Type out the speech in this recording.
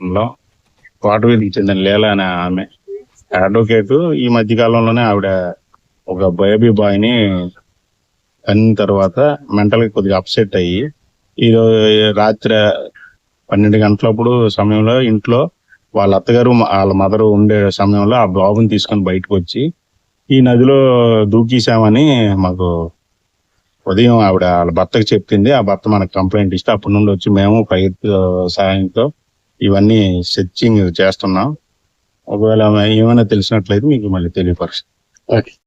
లో కోటవీధికి చెందిన లీల అనే ఆమె అడ్వకేట్. ఈ మధ్య కాలంలోనే ఆవిడ ఒక బేబీ బాయ్ ని అన్న తర్వాత మెంటల్ గా కొద్దిగా అప్సెట్ అయ్యి ఈ రాత్రి 12 గంటలప్పుడు సమయంలో ఇంట్లో వాళ్ళ అత్తగారు వాళ్ళ మదర్ ఉండే సమయంలో ఆ బాబుని తీసుకొని బయటకు వచ్చి ఈ నదిలో దూకేశామని మాకు ఉదయం ఆవిడ వాళ్ళ భర్తకు చెప్పింది. ఆ భర్త మనకు కంప్లైంట్ ఇస్తే అప్పటి నుండి వచ్చి మేము ఫైర్ సాయంతో ఇవన్నీ సెర్చింగ్ చేస్తున్నాం. ఒకవేళ ఏమైనా తెలిసినట్లయితే మీకు మళ్ళీ తెలియపరుస్తాం.